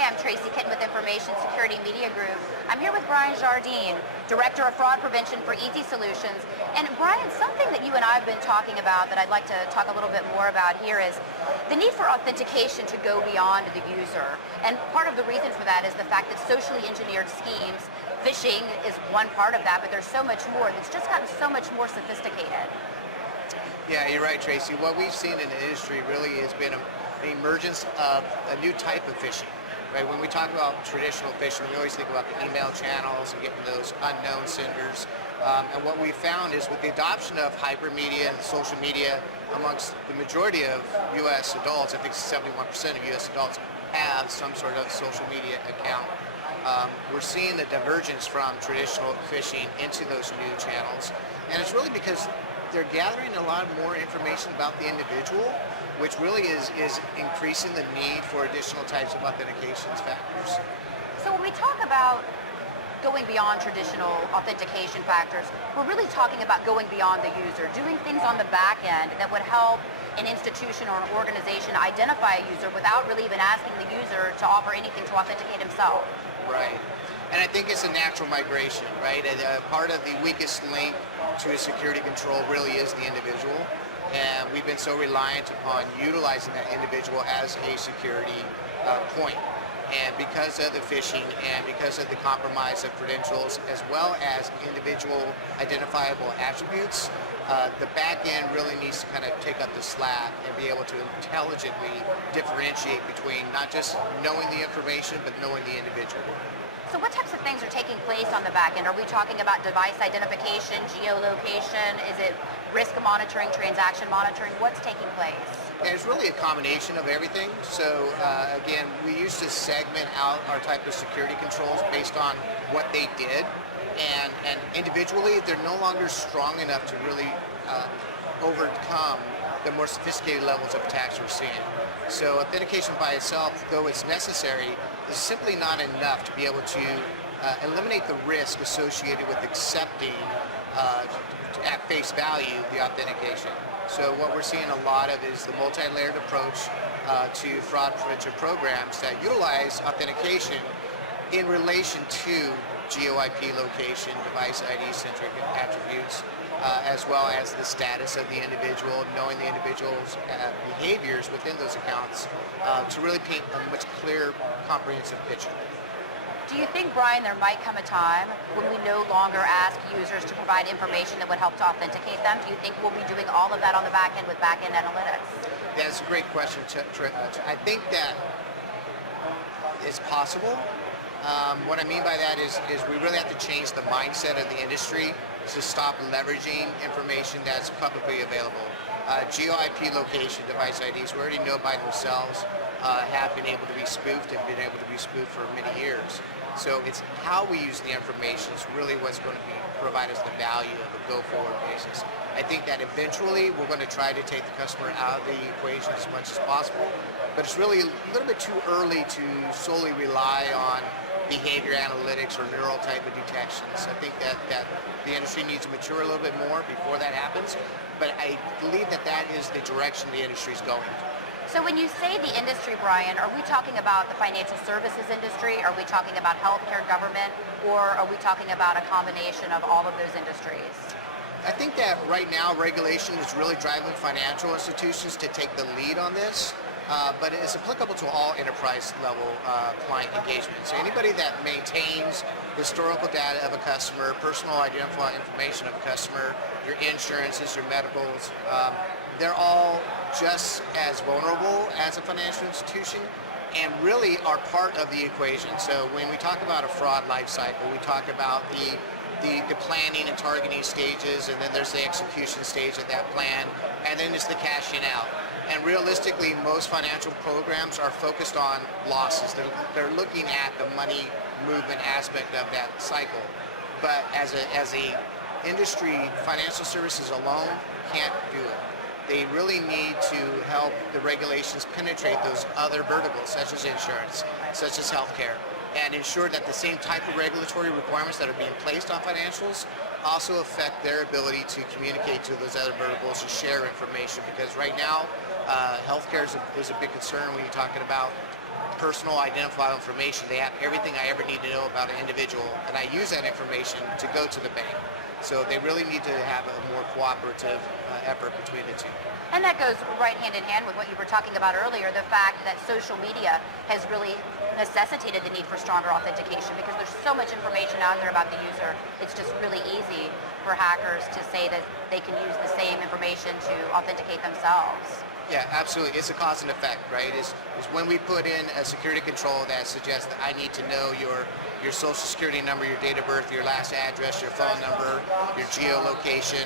Hi, I'm Tracy, Kitten with Information Security Media Group. I'm here with Bryan Jardine, Director of Fraud Prevention for Easy Solutions. And Bryan, something that you and I have been talking about that I'd like to talk a little bit more about here is the need for authentication to go beyond the user. And part of the reason for that is the fact that socially engineered schemes, phishing is one part of that, but there's so much more. It's just gotten so much more sophisticated. Yeah, you're right, Tracy. What we've seen in the industry really has been the emergence of a new type of phishing. Right? When we talk about traditional phishing, we always think about the email channels and getting those unknown senders. And what we found is with the adoption of hypermedia and social media amongst the majority of U.S. adults, I think 71% of U.S. adults have some sort of social media account. We're seeing the divergence from traditional phishing into those new channels. And it's really because they're gathering a lot more information about the individual, which really is increasing the need for additional types of authentication factors. So when we talk about going beyond traditional authentication factors, we're really talking about going beyond the user, doing things on the back end that would help an institution or an organization identify a user without really even asking the user to offer anything to authenticate himself. Right. And I think it's a natural migration, right? And, part of the weakest link to a security control really is the individual. And we've been so reliant upon utilizing that individual as a security point. And because of the phishing and because of the compromise of credentials, as well as individual identifiable attributes, the back end really needs to kind of take up the slack and be able to intelligently differentiate between not just knowing the information, but knowing the individual. So what types of things are taking place on the back end? Are we talking about device identification, geolocation? Is it risk monitoring, transaction monitoring? What's taking place? And it's really a combination of everything. So again, we used to segment out our type of security controls based on what they did. And individually, they're no longer strong enough to really overcome the more sophisticated levels of attacks we're seeing. So authentication by itself, though it's necessary, is simply not enough to be able to eliminate the risk associated with accepting at face value the authentication. So what we're seeing a lot of is the multi-layered approach to fraud prevention programs that utilize authentication in relation to geo-IP location, device ID-centric attributes, as well as the status of the individual, knowing the individual's behaviors within those accounts to really paint a much clearer, comprehensive picture. Do you think, Bryan, there might come a time when we no longer ask users to provide information that would help to authenticate them? Do you think we'll be doing all of that on the back end with back-end analytics? That's a great question. I think that it's possible. What I mean by that is we really have to change the mindset of the industry to stop leveraging information that's publicly available. Geo-IP location device IDs, we already know by themselves, have been able to be spoofed and been able to be spoofed for many years. So it's how we use the information is really what's going to provide us the value of a go-forward basis. I think that eventually we're going to try to take the customer out of the equation as much as possible, but it's really a little bit too early to solely rely on behavior analytics or neural type of detections. I think that the industry needs to mature a little bit more before that happens, but I believe that is the direction the industry is going. So when you say the industry, Bryan, are we talking about the financial services industry? Are we talking about healthcare, government, or are we talking about a combination of all of those industries? I think that right now regulation is really driving financial institutions to take the lead on this. But it's applicable to all enterprise level client engagement. So anybody that maintains historical data of a customer, personal identifying information of a customer, your insurances, your medicals, they're all just as vulnerable as a financial institution and really are part of the equation. So when we talk about a fraud life cycle, we talk about the planning and targeting stages, and then there's the execution stage of that plan, and then it's the cashing out. And realistically, most financial programs are focused on losses. They're looking at the money movement aspect of that cycle. But as a industry, financial services alone can't do it. They really need to help the regulations penetrate those other verticals, such as insurance, such as healthcare, and ensure that the same type of regulatory requirements that are being placed on financials also affect their ability to communicate to those other verticals and share information. Because right now, healthcare is a big concern when you're talking about personal identifiable information. They have everything I ever need to know about an individual, and I use that information to go to the bank. So they really need to have a more cooperative effort between the two. And that goes right hand in hand with what you were talking about earlier, the fact that social media has really necessitated the need for stronger authentication because there's so much information out there about the user. It's just really easy for hackers to say that they can use the same information to authenticate themselves. Yeah, absolutely. It's a cause and effect, right? It's when we put in a security control that suggests that I need to know your social security number, your date of birth, your last address, your phone number, your geolocation,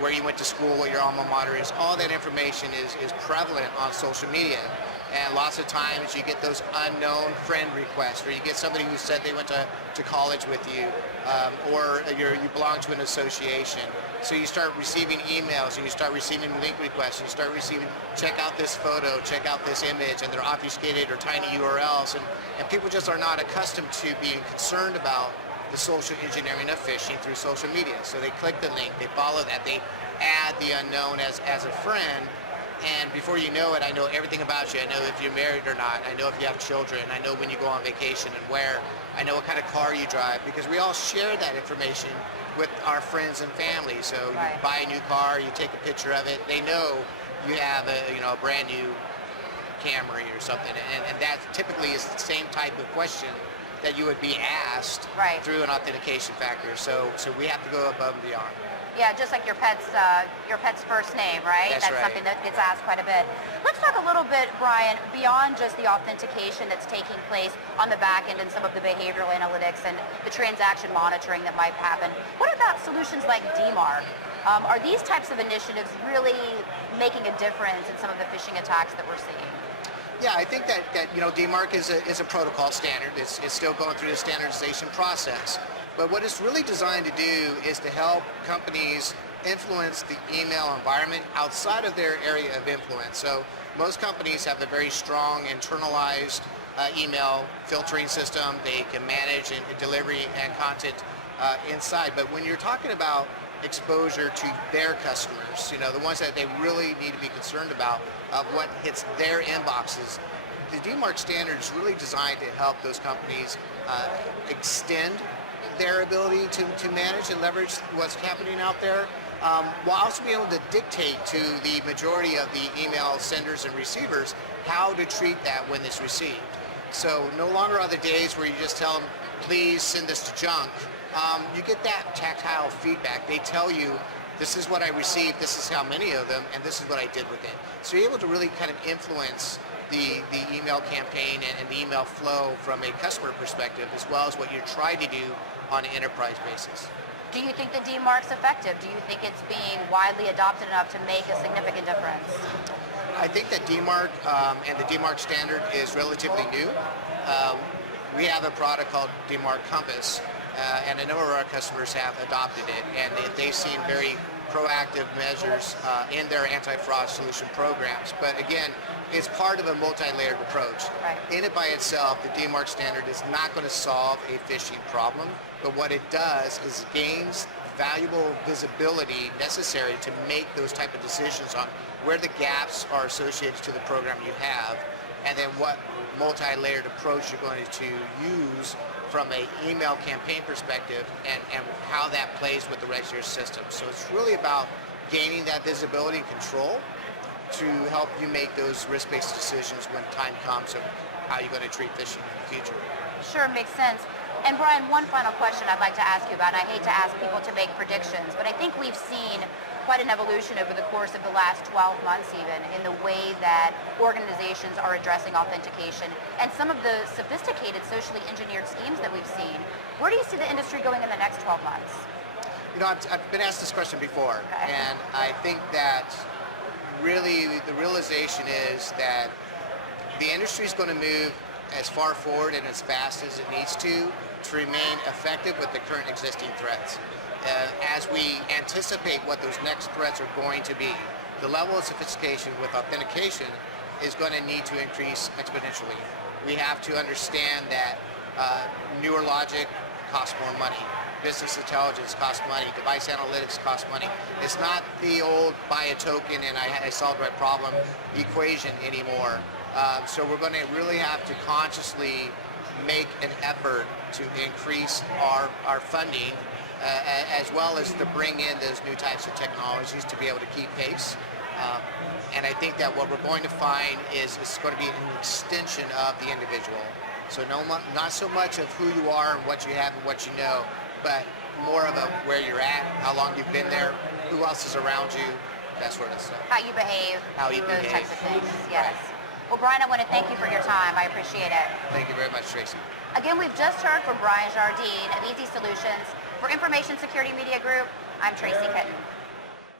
where you went to school, what your alma mater is. All that information is prevalent on social media. And lots of times you get those unknown friend requests, or you get somebody who said they went to college with you, or you belong to an association. So you start receiving emails, and you start receiving link requests, and you start receiving, check out this photo, check out this image, and they're obfuscated or tiny URLs, and people just are not accustomed to being concerned about the social engineering of phishing through social media. So they click the link, they follow that, they add the unknown as a friend, and before you know it, I know everything about you. I know if you're married or not. I know if you have children. I know when you go on vacation and where. I know what kind of car you drive, because we all share that information with our friends and family. So Right. you buy a new car, you take a picture of it. They know you have a brand new Camry or something, and that typically is the same type of question that you would be asked Right. through an authentication factor. So we have to go above and beyond. Yeah, just like your pet's first name, right? That's right. Something that gets asked quite a bit. Let's talk a little bit, Bryan, beyond just the authentication that's taking place on the back end and some of the behavioral analytics and the transaction monitoring that might happen. What about solutions like DMARC? Are these types of initiatives really making a difference in some of the phishing attacks that we're seeing? Yeah, I think that DMARC is a protocol standard. It's still going through the standardization process. But what it's really designed to do is to help companies influence the email environment outside of their area of influence. So most companies have a very strong internalized email filtering system. They can manage and delivery and content inside. But when you're talking about exposure to their customers, the ones that they really need to be concerned about of what hits their inboxes, the DMARC standard is really designed to help those companies extend their ability to manage and leverage what's happening out there, while also being able to dictate to the majority of the email senders and receivers how to treat that when it's received. So no longer are the days where you just tell them, please send this to junk. You get that tactile feedback. They tell you, this is what I received, this is how many of them, and this is what I did with it. So you're able to really kind of influence the email campaign and the email flow from a customer perspective, as well as what you're trying to do on an enterprise basis. Do you think the DMARC's effective? Do you think it's being widely adopted enough to make a significant difference? I think that DMARC and the DMARC standard is relatively new. We have a product called DMARC Compass, and a number of our customers have adopted it, and they've seen very proactive measures in their anti-fraud solution programs. But again, it's part of a multi-layered approach. Right. In it by itself, the DMARC standard is not going to solve a phishing problem, but what it does is gains valuable visibility necessary to make those type of decisions on where the gaps are associated to the program you have, and then what multi-layered approach you're going to use from an email campaign perspective, and how that plays with the rest of your system. So it's really about gaining that visibility and control to help you make those risk-based decisions when time comes of how you're going to treat phishing in the future. Sure, makes sense. And Bryan, one final question I'd like to ask you about, and I hate to ask people to make predictions, but I think we've seen quite an evolution over the course of the last 12 months even in the way that organizations are addressing authentication and some of the sophisticated socially engineered schemes that we've seen. Where do you see the industry going in the next 12 months? I've been asked this question before, Okay. and I think that really the realization is that the industry is going to move as far forward and as fast as it needs to remain effective with the current existing threats. As we anticipate what those next threats are going to be, the level of sophistication with authentication is going to need to increase exponentially. We have to understand that newer logic costs more money. Business intelligence costs money. Device analytics costs money. It's not the old buy a token and I solved my problem equation anymore. So we're going to really have to consciously make an effort to increase our funding, as well as to bring in those new types of technologies to be able to keep pace. And I think that what we're going to find is it's going to be an extension of the individual. So not so much of who you are and what you have and what you know, but more of a where you're at, how long you've been there, who else is around you, that sort of stuff. How you behave. How you those behave. types of things. Yes. Right. Well, Bryan, I want to thank you for your time. I appreciate it. Thank you very much, Tracy. Again, we've just heard from Bryan Jardine of Easy Solutions. For Information Security Media Group, I'm Tracy Kitten.